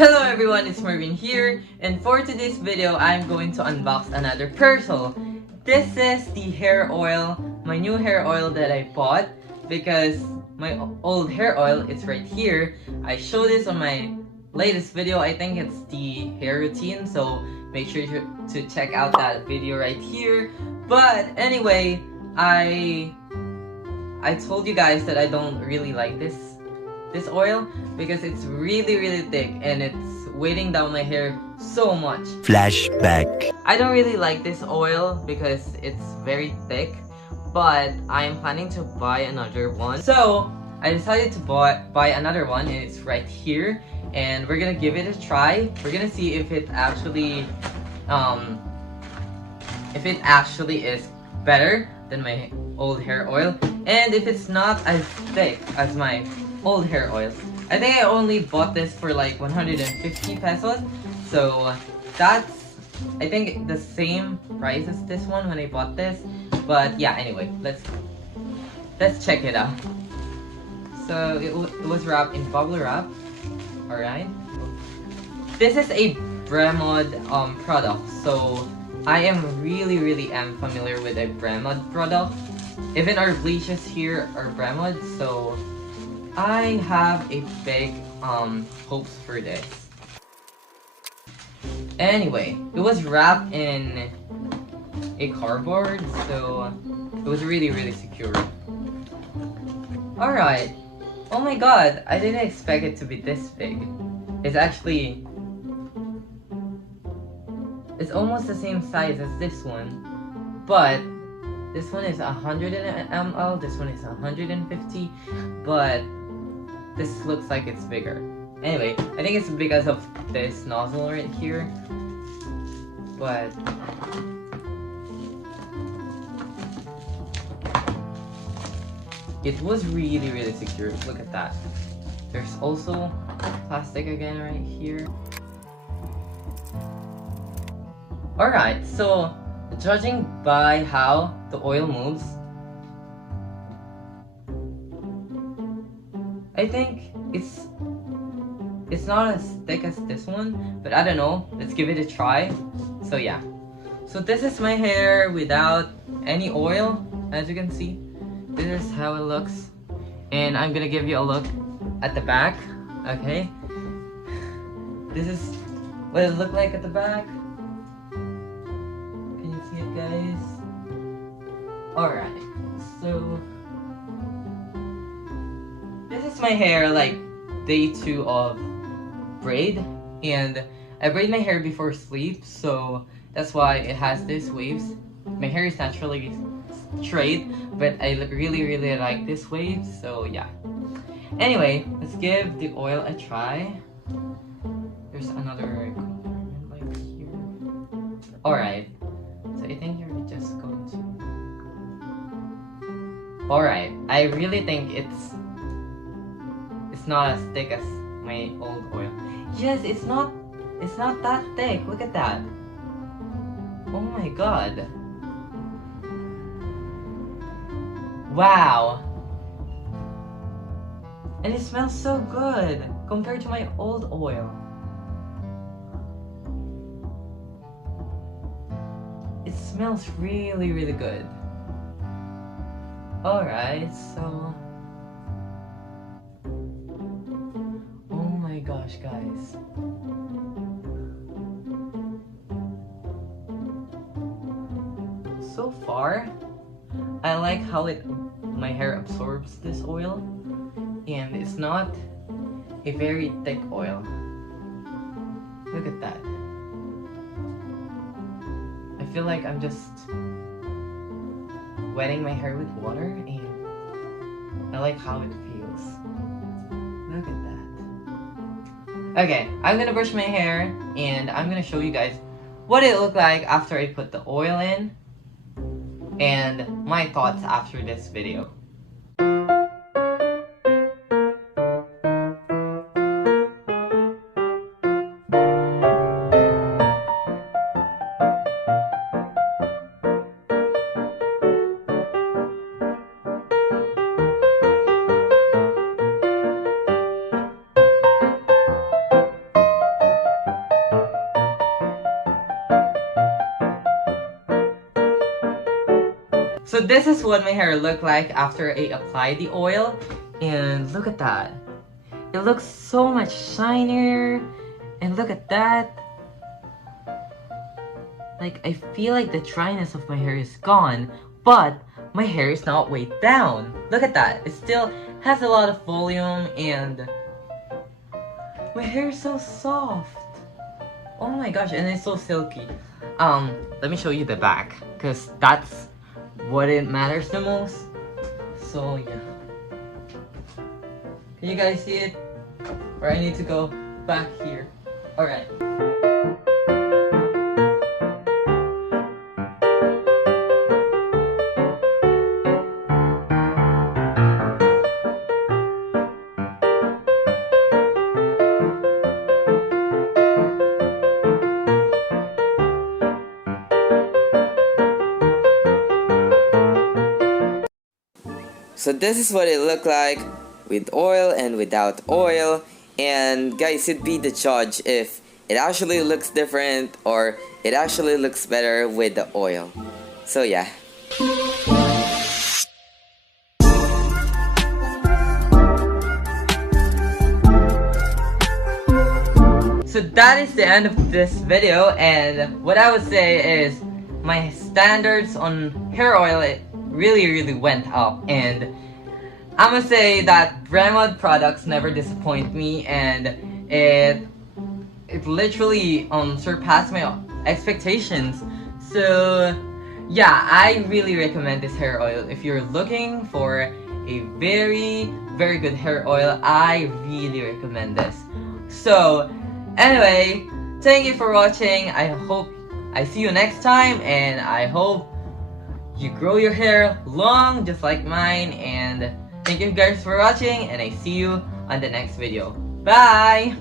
Hello everyone, it's Marvin here, and for today's video, I'm going to unbox another parcel. This is the hair oil, my new hair oil that I bought because my old hair oil is right here. I showed this on my latest video. I think it's the hair routine, so make sure to check out that video right here. But anyway, I told you guys that I don't really like this oil because it's really thick and it's weighting down my hair so much. Flashback. I don't really like this oil because it's very thick, but I am planning to buy another one. So I decided to buy another one, and it's right here, and we're gonna give it a try. We're gonna see if it actually is better than my old hair oil, and if it's not as thick as my old hair oil. I think I only bought this for like 150 pesos, so that's I think the same price as this one when I bought this. But yeah, anyway, let's check it out. So it was wrapped in bubble wrap. Alright, this is a Bremod product, so I am really am familiar with a Bremod product. Even our bleaches here are Bremod, so I have a big hopes for this. Anyway, it was wrapped in a cardboard, so it was really secure. Alright. Oh my god, I didn't expect it to be this big. It's almost the same size as this one, but this one is 100 ml, this one is 150, but this looks like it's bigger. Anyway, I think it's because of this nozzle right here, but it was really secure. Look at that. There's also plastic again right here. Alright, so judging by how the oil moves, I think it's not as thick as this one, but I don't know. Let's give it a try. So yeah. So this is my hair without any oil, as you can see. This is how it looks. And I'm gonna give you a look at the back, okay? This is what it looked like at the back. Can you see it, guys? Alright, so this is my hair like day 2 of braid, and I braid my hair before sleep, so that's why it has these waves. My hair is naturally straight, but I really like this wave, so yeah. Anyway, let's give the oil a try. There's another compartment like here. Alright, so I think you're just going to... Alright, I really think it's not as thick as my old oil. Yes, it's not that thick. Look at that. Oh my god. Wow. And it smells so good compared to my old oil. It smells really good. Alright, so... Oh my gosh, guys. So far, I like how my hair absorbs this oil, and it's not a very thick oil. Look at that. I feel like I'm just wetting my hair with water, and I like how it feels. Look at that. Okay, I'm gonna brush my hair, and I'm gonna show you guys what it looked like after I put the oil in, and my thoughts after this video. So this is what my hair looked like after I applied the oil. And look at that. It looks so much shinier. And look at that. Like, I feel like the dryness of my hair is gone, but my hair is not weighed down. Look at that. It still has a lot of volume and my hair is so soft. Oh my gosh, and it's so silky. Let me show you the back, because that's what it matters the most. So yeah. Can you guys see it? Or I need to go back here. Alright. So this is what it looked like with oil and without oil. And guys, you'd be the judge if it actually looks different or it actually looks better with the oil. So yeah. So that is the end of this video, and what I would say is my standards on hair oil, it really went up, and I'm gonna say that Bremod products never disappoint me, and it literally surpassed my expectations. So yeah, I really recommend this hair oil. If you're looking for a very good hair oil, I really recommend this. So anyway, thank you for watching. I hope I see you next time, and I hope you grow your hair long just like mine. And thank you guys for watching, and I see you on the next video. Bye!